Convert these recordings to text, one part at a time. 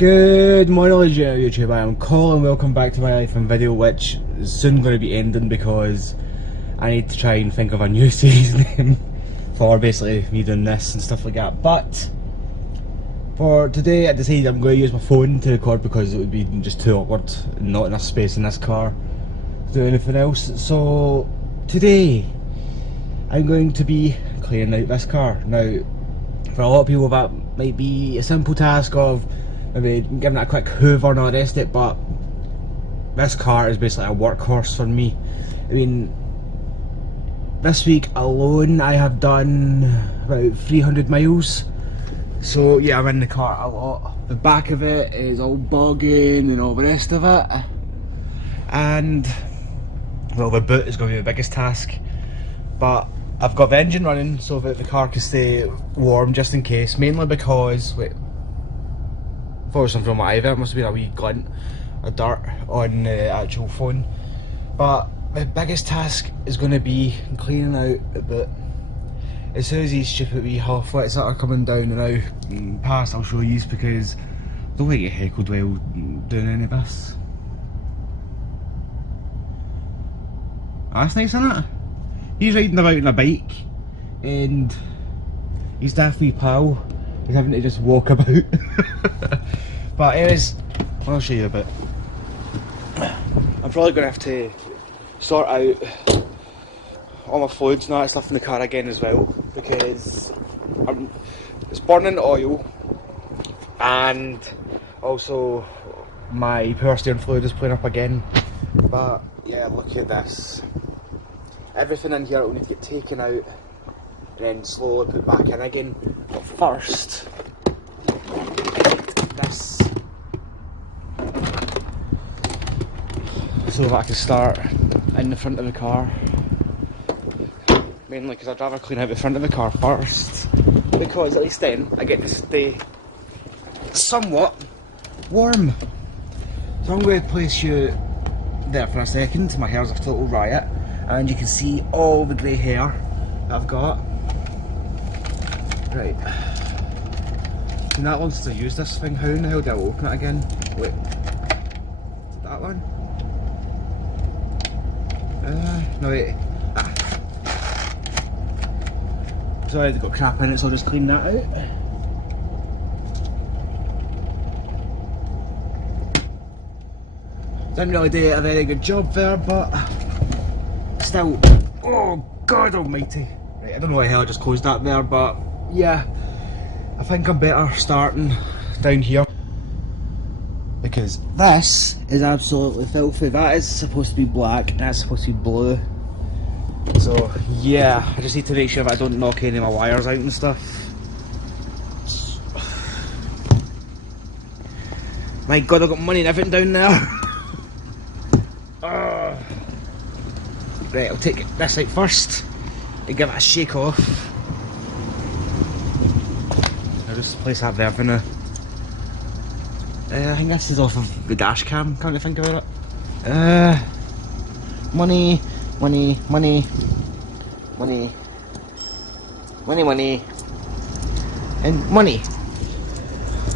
Good morning, YouTube. I am Colin. Welcome back to my life and video, which is soon going to be ending because I need to try and think of a new series name for basically me doing this and stuff like that. But for today, I decided I'm going to use my phone to record because it would be just too awkward, not enough space in this car to do anything else. So today, I'm going to be cleaning out this car. Now, for a lot of people, that might be a simple task of maybe giving it a quick hoover and all the rest of it, but this car is basically a workhorse for me. I mean, this week alone I have done about 300 miles, so yeah, I'm in the car a lot. The back of it is all bogging and all the rest of it, and well, the boot is going to be the biggest task, but I've got the engine running so that the car can stay warm just in case, mainly because, wait, I thought it was something on my eye there, it must have been a wee glint of dirt on the actual phone. But the biggest task is going to be cleaning out the boot. As soon as these stupid wee half lets that are coming down and out past, I'll show you, because I don't want to get heckled while doing any of this. Oh, that's nice, isn't it? He's riding about on a bike and he's daft wee pal. He's having to just walk about. But anyways, I'll show you a bit. I'm probably going to have to sort out all my fluids and all that stuff in the car again as well, because it's burning oil, and also my power steering fluid is playing up again. But yeah, look at this. Everything in here will need to get taken out and then slowly put back in again. But first, this, so that I can start in the front of the car. Mainly because I'd rather clean out the front of the car first, because at least then I get to stay somewhat warm. So I'm going to place you there for a second. My hair's a total riot, and you can see all the grey hair that I've got. Right. And that wants to use this thing. How in the hell do I open it again? Wait. That one? No wait. Ah. Sorry, I've got crap in it, so I'll just clean that out. Didn't really do a very good job there, but still. Oh God almighty. Right, I don't know why the hell I just closed that there, but yeah, I think I'm better starting down here, because this is absolutely filthy. That is supposed to be black, and that's supposed to be blue. So yeah, I just need to make sure that I don't knock any of my wires out and stuff. My God, I've got money and everything down there. Right, I'll take this out first and give it a shake off. I'll just place that there for now. I think this is off of the dash cam, can't you think about it? Money, money, money, money, money, money, and money.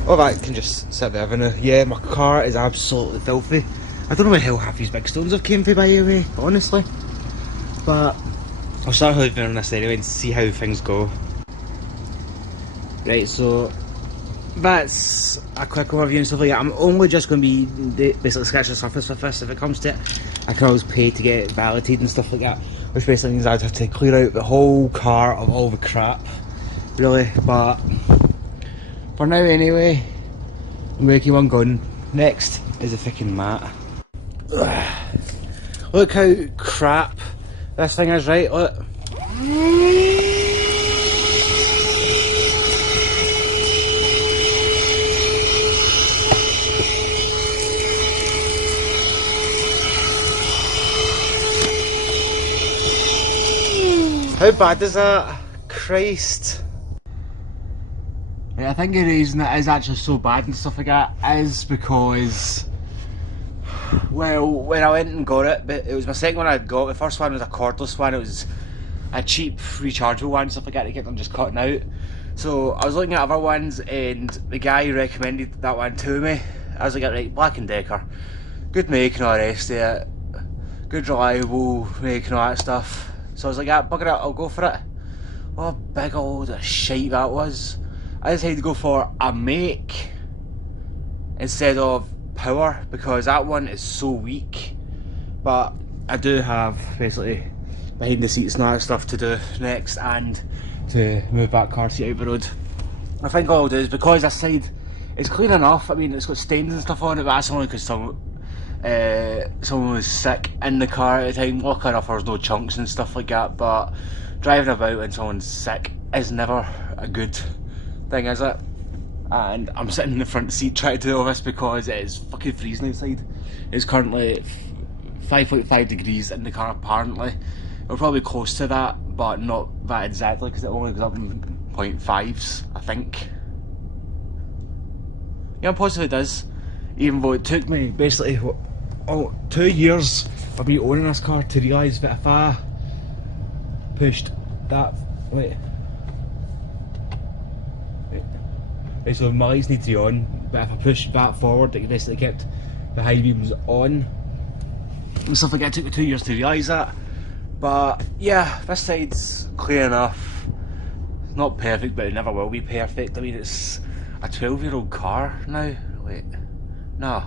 All that can just sit there for now. Yeah, my car is absolutely filthy. I don't know where the hell half these big stones have came from, by the way, honestly. But I'll start living on this anyway and see how things go. Right, so that's a quick overview and stuff like that. I'm only just going to be basically scratching the surface with this. If it comes to it, I can always pay to get it validated and stuff like that, which basically means I'd have to clear out the whole car of all the crap, really. But for now anyway, I'm going to keep on going. Next is a freaking mat. Look how crap this thing is, right? Look. How bad is that? Christ. Yeah, I think the reason it is actually so bad and stuff like that is because, well, when I went and got it, but it was my second one I'd got. The first one was a cordless one. It was a cheap rechargeable one, stuff like that, to get them just cutting out. So I was looking at other ones and the guy recommended that one to me. I was like, right, Black & Decker, good make and all the rest of it, good reliable make and all that stuff. So I was like, yeah, bugger it, I'll go for it. What a big old shite that was. I decided to go for a make instead of power because that one is so weak. But I do have basically behind the seats and all that stuff to do next, and to move that car seat out the road. I think all I'll do is, because this side is clean enough, I mean it's got stains and stuff on it, but that's only because someone was sick in the car at the time. Lucky enough there was no chunks and stuff like that, but driving about when someone's sick is never a good thing, is it? And I'm sitting in the front seat trying to do all this because it is fucking freezing outside. It's currently 5.5 degrees in the car apparently. It'll probably be close to that, but not that exactly because it only goes up in 0.5s, I think. Yeah, I'm positive it does. Even though it took me basically 2 years of me owning this car to realise that if I pushed that, wait, so my lights need to be on, but if I pushed that forward, it basically kept the high beams on and stuff like that. It took me 2 years to realise that. But yeah, this side's clear enough. It's not perfect, but it never will be perfect. I mean, it's a 12-year-old car now. Wait, no,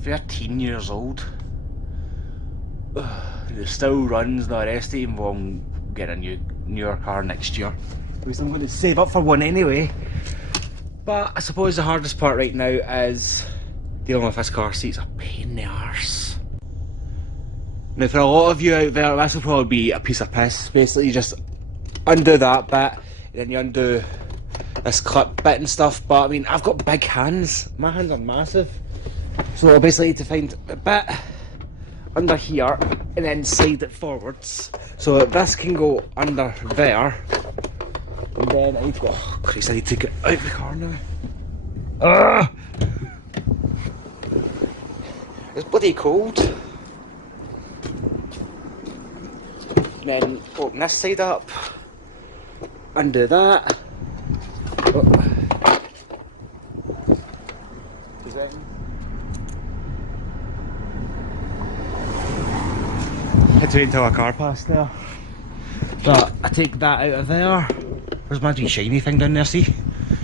13 years old. It still runs, no rest of it, even though I'm getting a newer car next year. At least I'm going to save up for one anyway. But I suppose the hardest part right now is dealing with this car seat. It's a pain in the arse. Now for a lot of you out there, this will probably be a piece of piss. Basically you just undo that bit, and then you undo this clip bit and stuff, but I mean, I've got big hands. My hands are massive. So I basically need to find a bit under here, and then slide it forwards. So this can go under there, and then I need to go, oh Christ, I need to get out of the car now. Ah! It's bloody cold. And then open this side up, undo that. Oh. Had to wait until a car passed there. But I take that out of there. There's my wee shiny thing down there, see?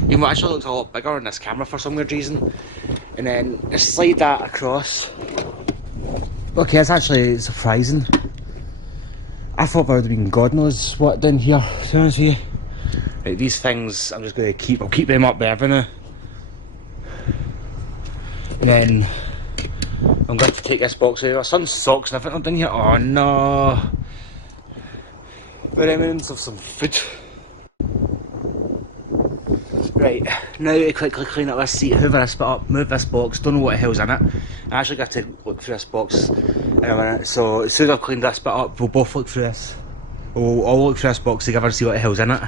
Even though it actually looks a lot bigger on this camera for some weird reason. And then just slide that across. Okay, that's actually surprising. I thought there would have been God knows what down here, to be honest with you. Right, these things I'm just going to I'll keep them up there for now. And then I'm going to take this box out. My son's socks and everything down here. Oh no! The remnants of some food. Right, now to quickly clean up this seat, hoover this bit up, move this box, don't know what the hell's in it. I actually got to look through this box in a minute, so as soon as I've cleaned this bit up, we'll both look through this. We'll all look through this box together and see what the hell's in it.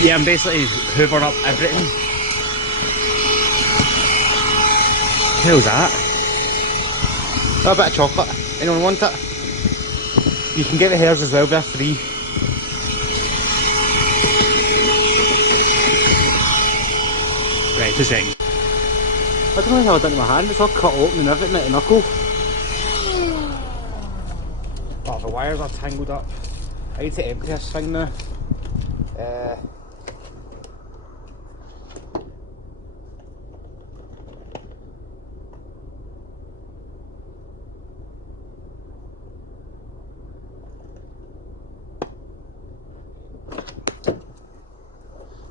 Yeah, I'm basically hoovering up everything. What the hell's that? A bit of chocolate. Anyone want it? You can get the hairs as well, they're free. Right, 2 seconds. I don't know how I done it in my hand, it's all cut open and everything at the knuckle. Oh, the wires are tangled up. I need to empty this thing now.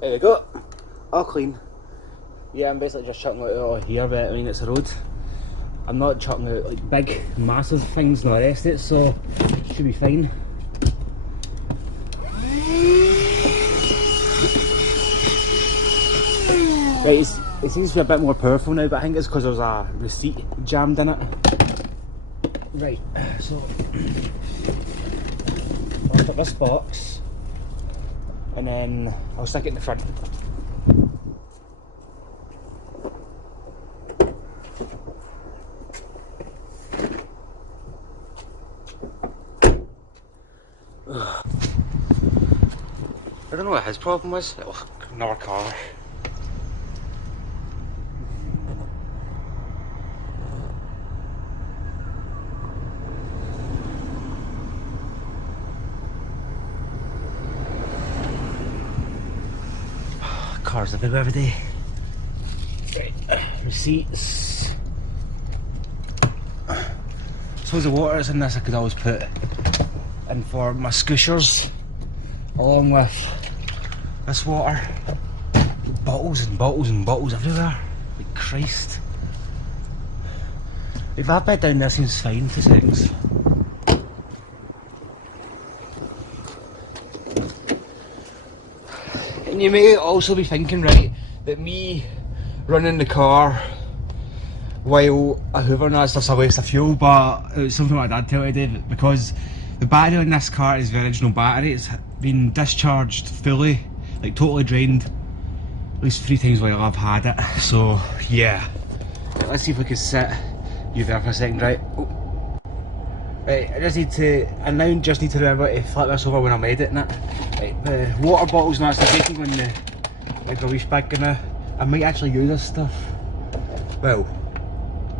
There we go, all clean. Yeah, I'm basically just chucking it out here, but I mean it's a road. I'm not chucking out like big, massive things and the rest of it, so it should be fine. Right, it seems to be a bit more powerful now, but I think it's because there's a receipt jammed in it. Right, so I'll put this box, and then I'll stick it in the front. don't know what his problem was. Oh, another car. Cars everywhere every day. Right, receipts. So the water that's in this I could always put in for my scooters, along with this water. Bottles and bottles and bottles everywhere. Like Christ. If that bit down there seems fine, 2 seconds. And you may also be thinking, right, that me running the car while I hoover and that stuff's a waste of fuel, but it was something my dad told me to do, because the battery on this car is the original battery. It's been discharged fully, like totally drained, at least 3 times while I've had it. So yeah, right, let's see if we can sit you there for a second, right? Oh. Right, I now just need to remember to flip this over when I'm editing it. Right, the water bottles and that's taking when the like a wee bag now. I might actually use this stuff. Well,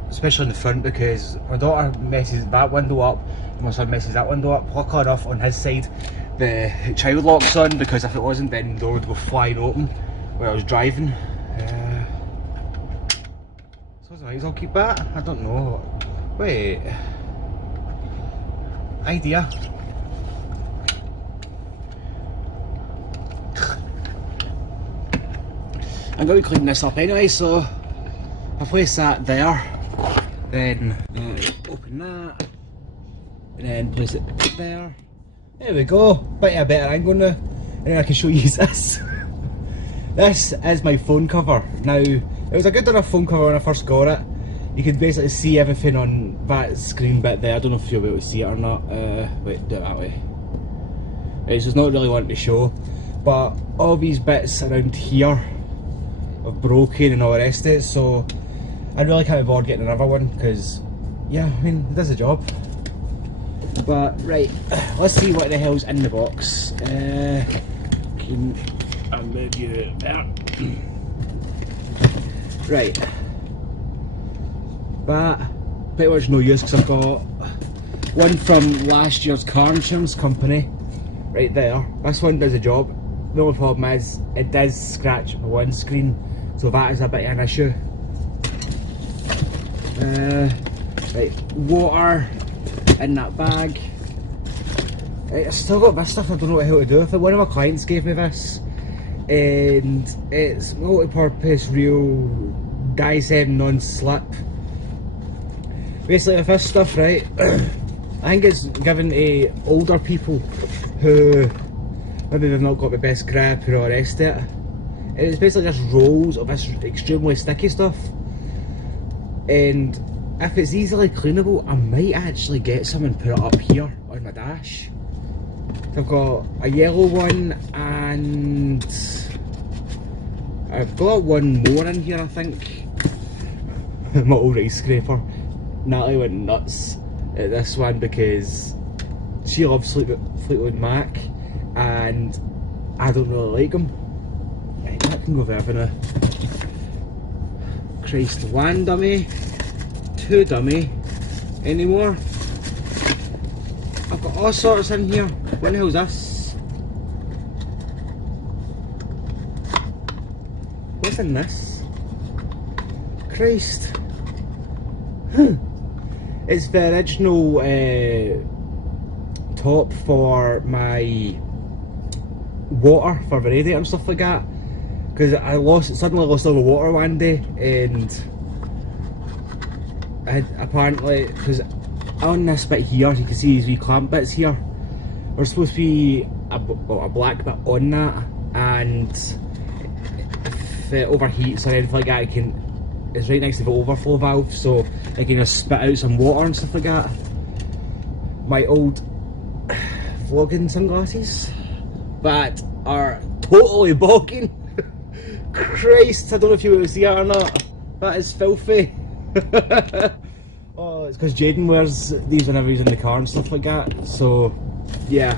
especially in the front, because my daughter messes that window up and my son messes that window up. Luckily enough, on his side the child lock's on, because if it wasn't then the door would go flying open where I was driving. So I might as well keep that. I don't know. Wait. Idea. I'm going to clean this up anyway, so I'll place that there, then open that, and then place it there. There we go, bit of a better angle now, and then I can show you this. This is my phone cover. Now, it was a good enough phone cover when I first got it. You can basically see everything on that screen bit there. I don't know if you'll be able to see it or not. Wait, do it that way. Right, so it's not really wanting to show, but all these bits around here have broken and all the rest of it, so I really can't be bothered getting another one, because yeah, I mean, it does the job. But right, let's see what the hell's in the box. Can I move you there? Right. That pretty much no use, because I've got one from last year's car insurance company right there. This one does the job. The only problem is it does scratch my windscreen, so that is a bit of an issue. Right, water in that bag. Right, I've still got this stuff. I don't know what the hell to do with it. One of my clients gave me this, and it's multi-purpose real Di7 non-slip. Basically with this stuff, right, I think it's given to older people who maybe they've not got the best grip or all the rest of it. And it's basically just rolls of this extremely sticky stuff. And if it's easily cleanable, I might actually get some and put it up here on my dash. So I've got a yellow one, and I've got one more in here, I think. My old ice scraper. Natalie went nuts at this one because she loves Fleetwood Mac and I don't really like them. Right, that can go further now. Christ, 1 dummy, 2 dummy, any more? I've got all sorts in here. What the hell is this? What's in this? Christ. It's the original top for my water for the radiator and stuff like that, because I suddenly lost all the water one day, and I had apparently, because on this bit here you can see these wee clamp bits here, there's supposed to be a black bit on that, and if it overheats or anything like that, it's right next to the overflow valve, so I can just spit out some water and stuff like that. My old vlogging sunglasses that are totally bogging. Christ, I don't know if you will see it or not. That is filthy. Oh, it's because Jaden wears these whenever he's in the car and stuff like that. So, yeah,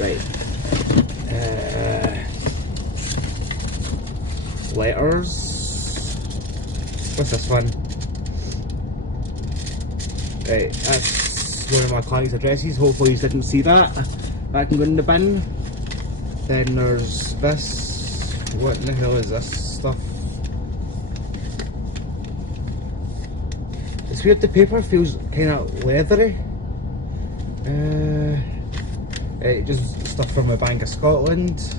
right. letters. What's this one? Right, that's one of my client's addresses. Hopefully you didn't see that. That can go in the bin. Then there's this. What in the hell is this stuff? It's weird, the paper feels kind of leathery. Just stuff from the Bank of Scotland.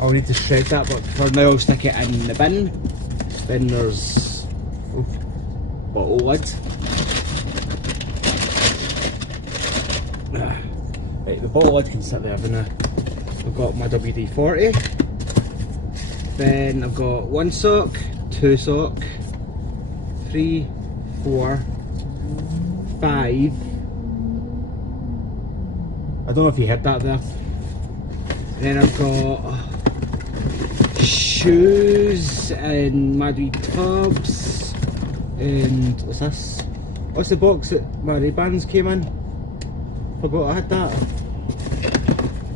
I'll need to shred that, but for now I'll stick it in the bin. Then there's bottle lid. Right, the bottle lid can sit there for now. I've got my WD-40. Then I've got 1 sock, 2 sock, 3, 4, 5. I don't know if you heard that there. Then I've got shoes and my wee tubs and what's this? What's the box that my Ray-Bans came in? Forgot I had that.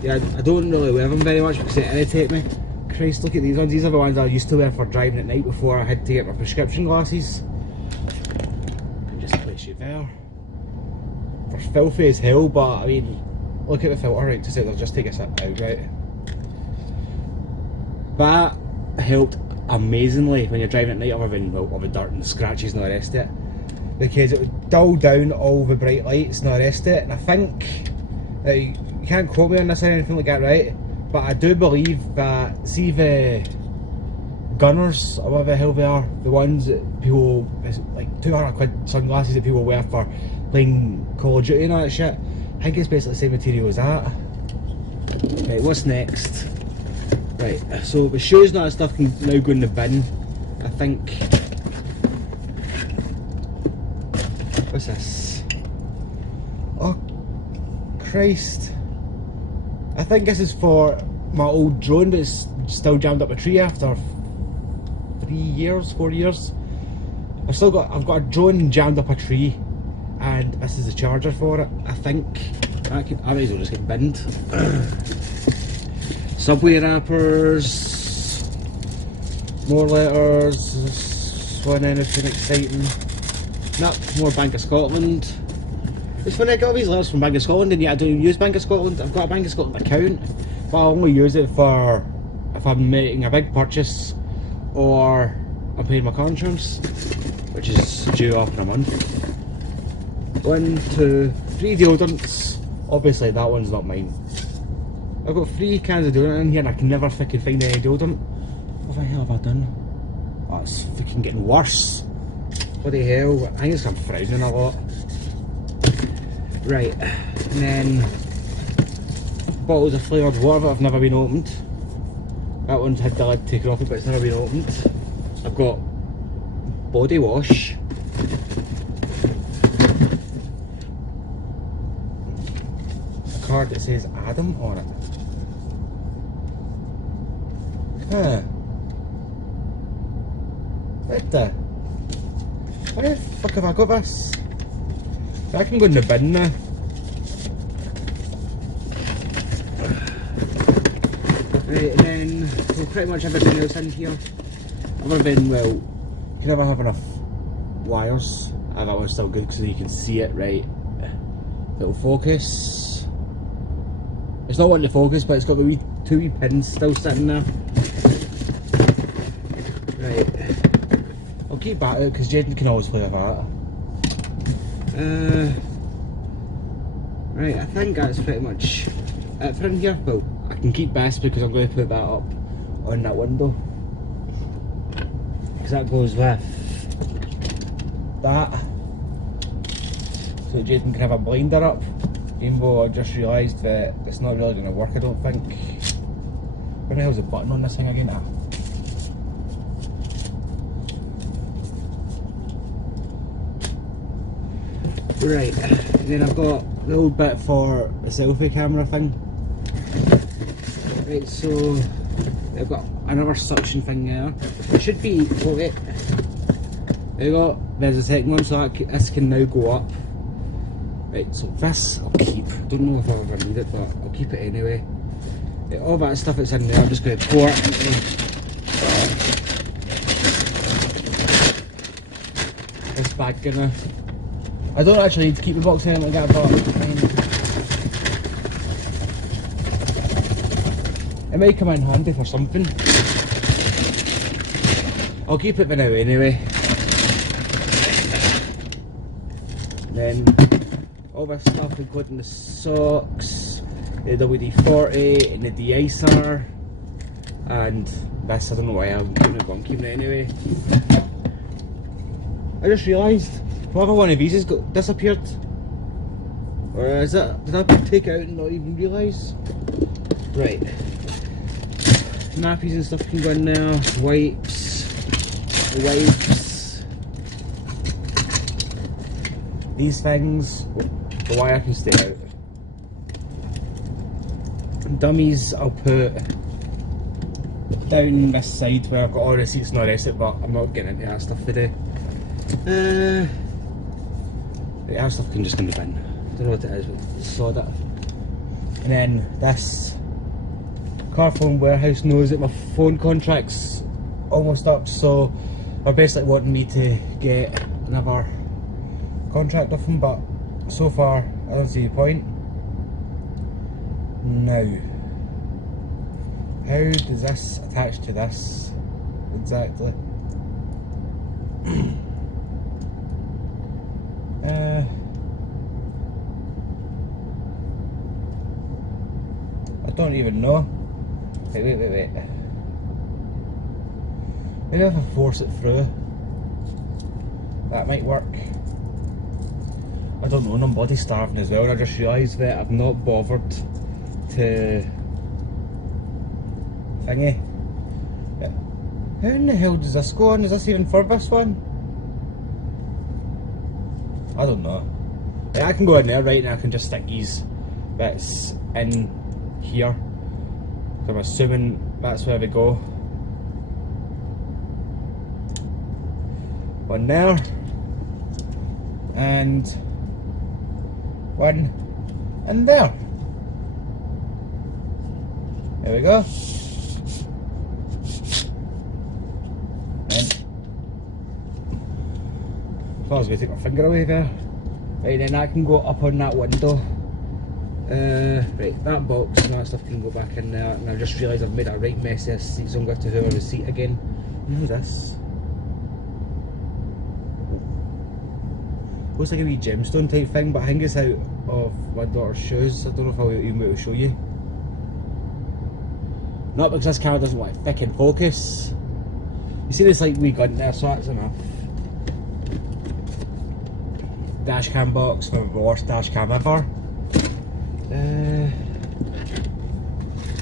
Yeah, I don't really wear them very much because they irritate me. Christ, look at these ones. These are the ones I used to wear for driving at night before I had to get my prescription glasses. And just place you there. They're filthy as hell, but I mean, look at the filter, right, to say they'll just take a sip out, right? That helped amazingly when you're driving at night, other than all the dirt and scratches and all the rest of it. Because it would dull down all the bright lights and all the rest of it. And I think, you can't quote me on this or anything like that, right? But I do believe that, see the gunners, or whatever the hell they are, the ones that people, like £200 sunglasses that people wear for playing Call of Duty and all that shit. I think it's basically the same material as that. Right, what's next? Right, so the shoes and all that stuff can now go in the bin, I think. What's this? Oh, Christ. I think this is for my old drone that's still jammed up a tree after 3 years, 4 years. I've got a drone jammed up a tree, and this is the charger for it. I think I might as well just get binned. Subway wrappers, more letters. This one, anything exciting? Nah, more Bank of Scotland. It's funny, I got all these letters from Bank of Scotland, and yet I don't even use Bank of Scotland. I've got a Bank of Scotland account, but I only use it for if I'm making a big purchase or I'm paying my car insurance, which is due up in a month. 1, 2, 3 deodorants. Obviously that one's not mine. I've got 3 cans of deodorant in here and I can never fucking find any deodorant. What the hell have I done? Oh, it's fucking getting worse. Bloody hell, I think it's I'm frowning a lot. Right, and then bottles of flavoured water that have never been opened. That one's had the lid taken off it, but it's never been opened. I've got body wash. A card that says Adam on it. Huh. What the? Where the fuck have I got this? I can go in the bin now. Right, and then we'll pretty much everything else in here. Other than, well, you can never have enough wires. Ah, that one's still good because you can see it, right? Little focus. It's not wanting to focus, but it's got the 2 wee pins still sitting there. Right. I'll keep that out because Jaden can always play with that. Right, I think that's pretty much it for in here. Well, I can keep this because I'm going to put that up on that window. Because that goes with that. So Jaden can have a blinder up. Even though I just realised that it's not really going to work, I don't think. Where the hell's the button on this thing again? Ah. Right, and then I've got the old bit for the selfie camera thing. Right, so I've got another suction thing there. It should be, oh wait, there you go, there's the second one, so this can now go up. Right, so this I'll keep. Don't know if I'll ever need it, but I'll keep it anyway. Right, all that stuff that's in there, I'm just going to pour it into bag gonna. I don't actually need to keep the box in like that, but it might come in handy for something. I'll keep it for now anyway. Then all this stuff, including the socks, the WD-40 and the de-icer, and this, I don't know why I'm keeping it, but I'm keeping it anyway. I just realised, whether one of these has got disappeared. Or is it, did I take it out and not even realise? Right. Nappies and stuff can go in there, wipes. These things, the wire can stay out. Dummies I'll put down this side where I've got all the receipts and all the rest of it, but I'm not getting into that stuff today. That stuff can just go in the bin. Don't know what it is, but sod it. And then this car phone warehouse knows that my phone contract's almost up, so they're basically wanting me to get another contract off them, but so far I don't see the point. Now, how does this attach to this exactly? I don't even know. Wait. Maybe if I force it through, that might work. I don't know, and I'm body starving as well, and I just realised that I've not bothered to thingy. Yeah. How in the hell does this go on? Is this even for this one? I don't know. Yeah, I can go in there, right, and I can just stick these bits in here. So I'm assuming that's where we go. One there. And one in there. There we go. And as long as we take my finger away there. Right, then that can go up on that window. Right, that box and that stuff can go back in there, and I just realised I've made a right mess of this seat, so I'm going to have to hover the seat again. Now this. Looks like a wee gemstone type thing, but I think it's out of my daughter's shoes. I don't know if I'll even be able to show you. Not because this camera doesn't want to thick and focus. You see this like wee gun there, so that's enough. Dash cam box, my worst dash cam ever.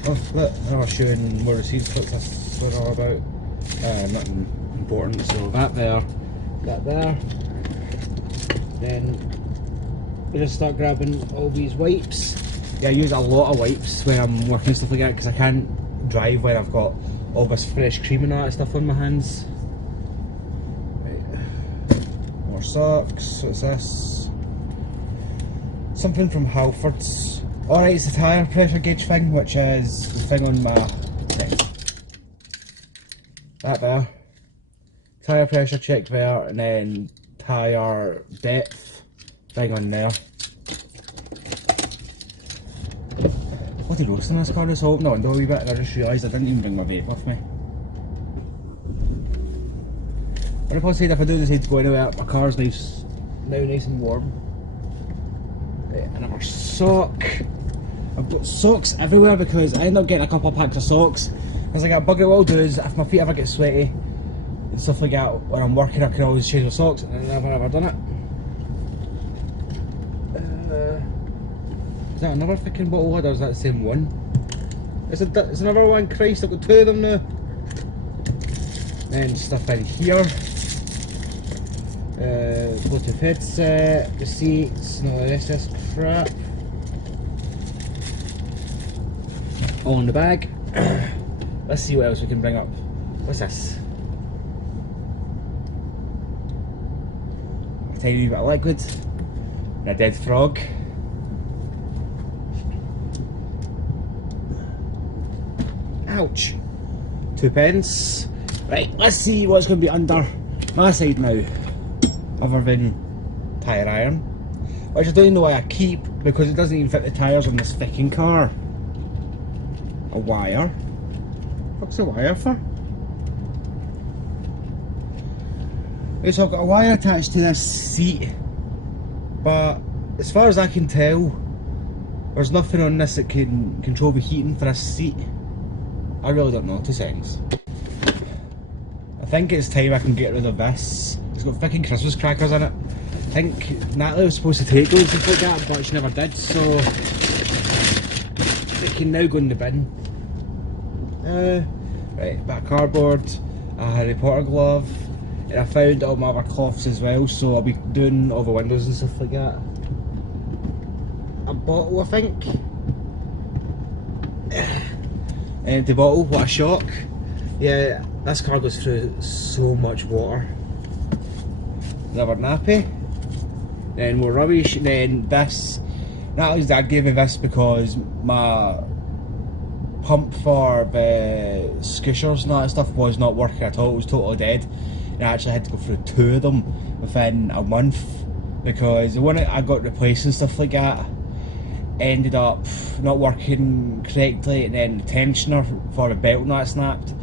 Oh look, now we're showing more receipts. What's this what all about? Nothing important, so that there, that there. Then we just start grabbing all these wipes. Yeah, I use a lot of wipes when I'm working and stuff like that, because I can't drive when I've got all this fresh cream and all that stuff on my hands. Right. More socks. What's this? Something from Halford's. Alright, it's a tyre pressure gauge thing, which is the thing on my thing. That there. Tyre pressure check there, and then tyre depth thing on there. Bloody roasting this car, just open the window a wee bit, and I just realised I didn't even bring my vape with me. But if I said if I do decide to go anywhere, my car's nice, now nice and warm. Right, another sock. I've got socks everywhere because I end up getting a couple of packs of socks. Because like a bugger what I'll do is, if my feet ever get sweaty and stuff like that when I'm working, I can always change my socks, and I've never ever done it. Is that another fucking bottle lid, or is that the same one? It's another one, Christ, I've got two of them now. Then stuff in here. Bluetooth headset, receipts, and all the rest of this crap. All in the bag. Let's see what else we can bring up. What's this? A tiny bit of liquid. And a dead frog. Ouch. 2 pence. Right, let's see what's going to be under my side now. other than tyre iron, which I don't even know why I keep, because it doesn't even fit the tyres on this fucking car. A wire? What's a wire for? Okay, so I've got a wire attached to this seat, but as far as I can tell, there's nothing on this that can control the heating for this seat. I really don't know. 2 seconds. I think it's time I can get rid of this. It's got fucking Christmas crackers in it. I think Natalie was supposed to take those and stuff like that, but she never did, so it can now go in the bin. Right, back cardboard, a Harry Potter glove, and I found all my other cloths as well, so I'll be doing all the windows and stuff like that. A bottle, I think. Empty bottle, what a shock. Yeah, this car goes through so much water. Another nappy. Then more rubbish, and then this. Natalie's dad gave me this because my pump for the squishers and all that stuff was not working at all. It was totally dead, and I actually had to go through 2 of them within a month, because the one that I got replaced and stuff like that ended up not working correctly, and then the tensioner for the belt and that snapped.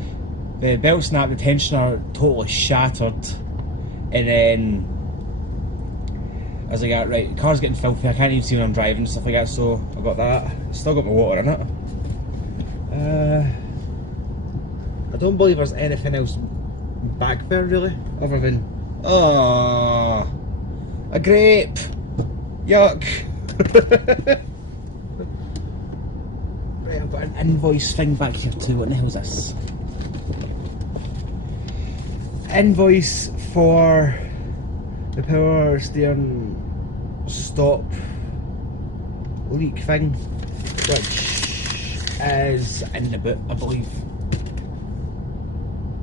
The belt snapped, the tensioner totally shattered, and then I was like, right, the car's getting filthy, I can't even see when I'm driving and stuff like that, so I got that. Still got my water in it. I don't believe there's anything else back there really, other than, oh, a grape, yuck. Right, I've got an invoice thing back here too. What the hell is this? Invoice for the power steering stop leak thing, which is in the boot, I believe.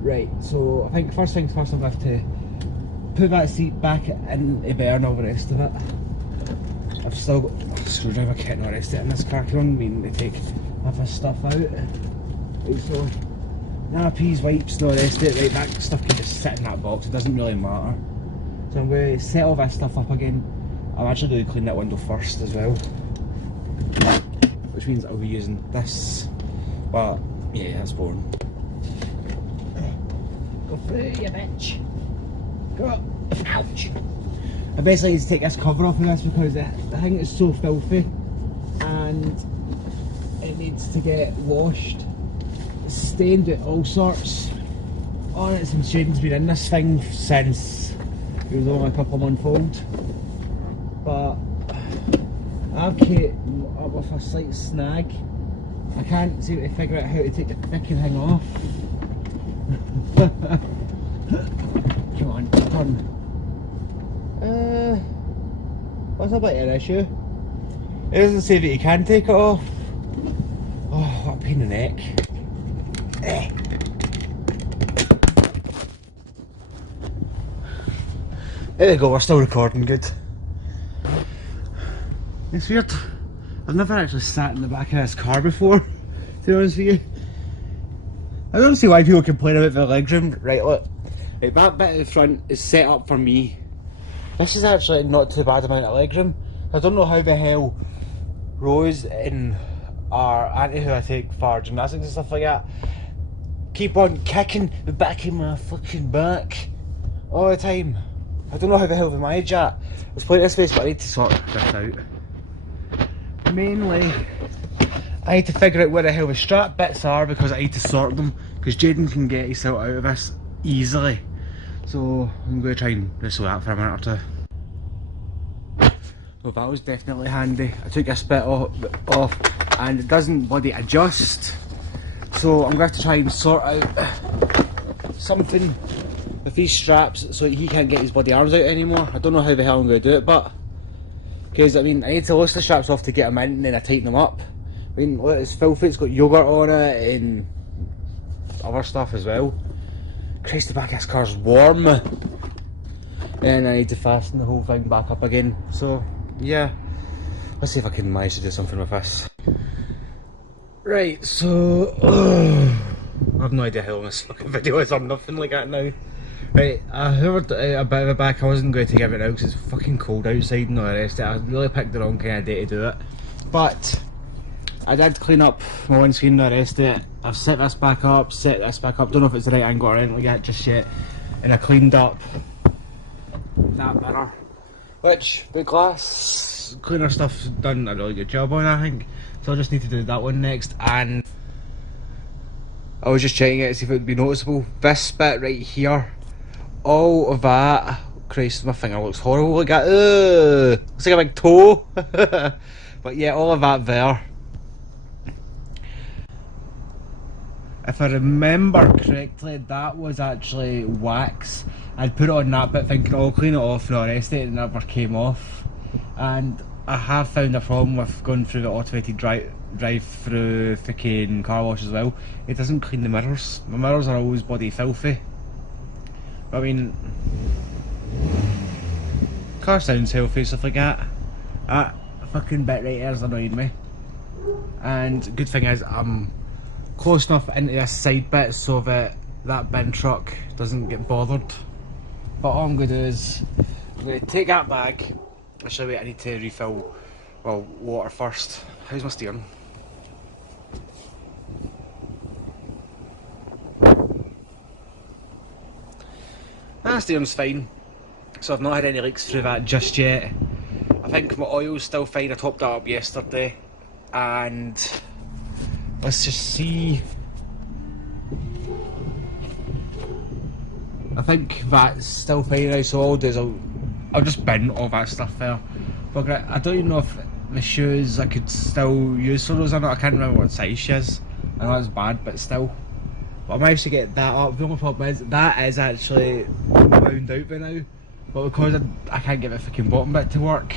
Right, so I think first things first, I'm going to have to put that seat back in the burn, all the rest of it. I've still got a screwdriver kit and all the rest of it in this car. I can only mean to take half this stuff out. Right, so nappies, wipes and all the rest of it. Right, that stuff can just sit in that box, it doesn't really matter. So I'm going to set all this stuff up again. I'm actually going to clean that window first as well, which means I'll be using this, but yeah, that's boring. Go through, you bitch. Go. Ouch. I basically need to take this cover off of this because the thing is so filthy and it needs to get washed. It's stained with all sorts on it. Some shading's been in this thing since it was only a couple of months old, but I've came up with a slight snag. I can't seem to figure out how to take the fucking thing off. Come on, turn. What's a bit of an issue? It doesn't say that you can take it off. Oh, what a pain in the neck. There we go, we're still recording, good. It's weird. I've never actually sat in the back of this car before, to be honest with you. I don't see why people complain about the legroom. Right, look. Right, that bit at the front is set up for me. This is actually not too bad amount of legroom. I don't know how the hell Rose and our auntie, who I take for gymnastics and stuff like that, keep on kicking the back of my fucking back all the time. I don't know how the hell they manage that. There's plenty of space, but I need to sort this out. Mainly, I need to figure out where the hell the strap bits are because I need to sort them, because Jaden can get himself out of this easily. So I'm going to try and wrestle that for a minute or two. Well, that was definitely handy. I took this bit off and it doesn't bloody adjust. So I'm going to have to try and sort out something with these straps so he can't get his bloody arms out anymore. I don't know how the hell I'm going to do it, but because I mean I need to loose the straps off to get them in and then I tighten them up. I mean, look, it's filthy, it's got yogurt on it and other stuff as well. Christ, the back of this car's warm. And I need to fasten the whole thing back up again. So, yeah. Let's see if I can manage to do something with this. Right, so... I have no idea how long this fucking video is. I'm nothing like that now. Right, I heard a bit of it back. I wasn't going to give it now because it's fucking cold outside and all the rest of it. I really picked the wrong kind of day to do it. But I did clean up my windscreen and the rest of it. I've set this back up, Don't know if it's the right angle or anything like that just yet. And I cleaned up that mirror. Which, the glass cleaner stuff's done a really good job on, I think. So I just need to do that one next. And I was just checking it to see if it would be noticeable. This bit right here, all of that, Christ, my finger looks horrible. Look at it, looks like a big toe. But yeah, all of that there. If I remember correctly, that was actually wax. I'd put it on that bit thinking, oh, I'll clean it off and all the rest of it, and it never came off. And I have found a problem with going through the automated drive-through freaking car wash as well. It doesn't clean the mirrors. My mirrors are always bloody filthy. But I mean, car sounds healthy, stuff like that. That fucking bit right there's annoying me. And good thing is, I'm close enough into this side bit so that that bin truck doesn't get bothered. But all I'm going to do is, I'm going to take that bag. Actually wait, I need to refill, well, water first. How's my steering? Steering's fine. So I've not had any leaks through that just yet. I think my oil's still fine. I topped that up yesterday. And let's just see. I think that's still fine now, so all I'll do is I'll just bin all that stuff there. But I don't even know if the shoes I could still use for those or not. I can't remember what size she is. I know it's bad, but still. But I managed to get that up. The only problem is that is actually wound out by now. But because I can't get the freaking bottom bit to work,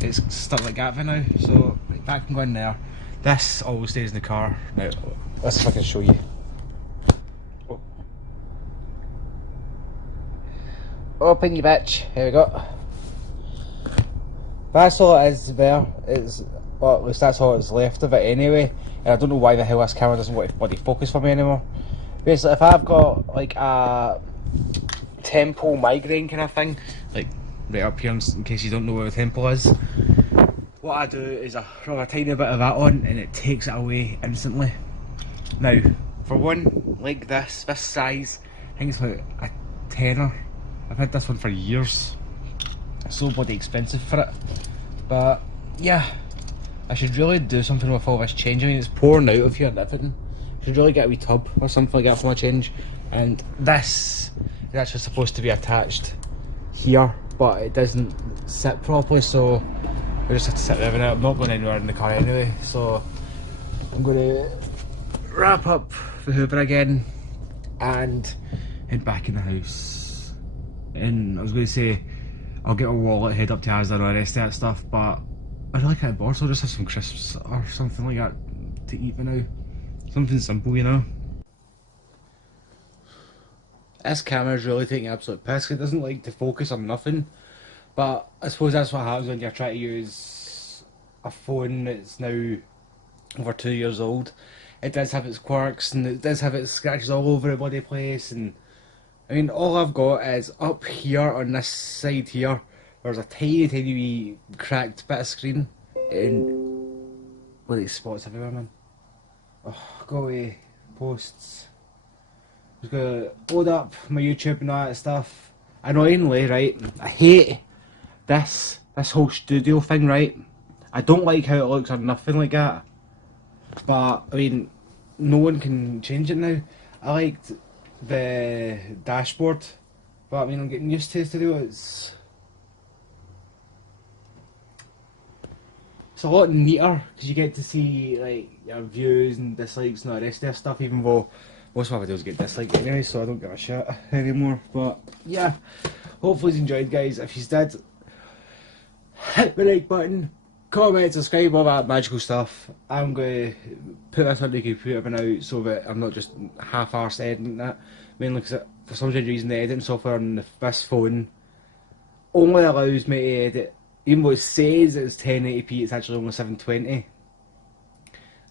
it's stuck like that for now. So that can go in there. This always stays in the car. Now, let's see if I can show you. Oh. Open you bitch. Here we go. That's all it is there. It's, well, at least that's all that's left of it anyway. And I don't know why the hell this camera doesn't want to bloody focus for me anymore. Basically, if I've got like a temple migraine kind of thing, like right up here in case you don't know where the temple is, what I do is I rub a tiny bit of that on and it takes it away instantly. Now, for one like this size, I think it's like a tenner. I've had this one for years. It's so bloody expensive for it. But yeah, I should really do something with all this change. I mean, it's pouring out of here and everything. I should really get a wee tub or something like that for my change. And this is actually supposed to be attached here, but it doesn't sit properly, so I just have to sit there now. I'm not going anywhere in the car anyway, so I'm going to wrap up the Hoover again and head back in the house. And I was going to say, I'll get a wallet, head up to Asda and all the rest of that stuff, but I really can't bother, so I'll just have some crisps or something like that to eat for now. Something simple, you know. This camera's really taking absolute piss. It doesn't like to focus on nothing. But I suppose that's what happens when you're trying to use a phone that's now over 2 years old. It does have its quirks and it does have its scratches all over the bloody place. And I mean, all I've got is up here on this side here, there's a tiny wee cracked bit of screen. And what are these spots everywhere, man? Oh, go away. Posts. I'm just gonna load up my YouTube and all that stuff. Annoyingly, right, I hate this whole studio thing, right? I don't like how it looks or nothing like that. But, I mean, no one can change it now. I liked the dashboard, but I mean, I'm getting used to it today. It's a lot neater because you get to see like your views and dislikes and all the rest of that stuff, even though most of my videos get disliked anyway, so I don't give a shit anymore. But yeah, hopefully you enjoyed, guys. If you did, hit the like button, comment, subscribe, all that magical stuff. I'm going to put this on the computer for now so that I'm not just half-arsed editing that. Mainly because for some reason the editing software on this phone only allows me to edit. Even though it says it's 1080p, it's actually only 720.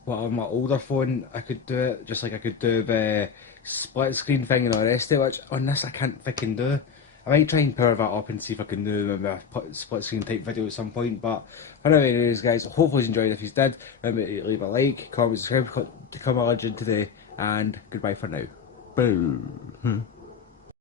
But on my older phone, I could do it, just like I could do the split screen thing and all the rest of it, which on this I can't fucking do. I might try and power that up and see if I can do maybe a split screen type video at some point, but anyway, anyways guys, hopefully you enjoyed. If you did, remember to leave a like, comment, subscribe, become a legend today, and goodbye for now. Boom.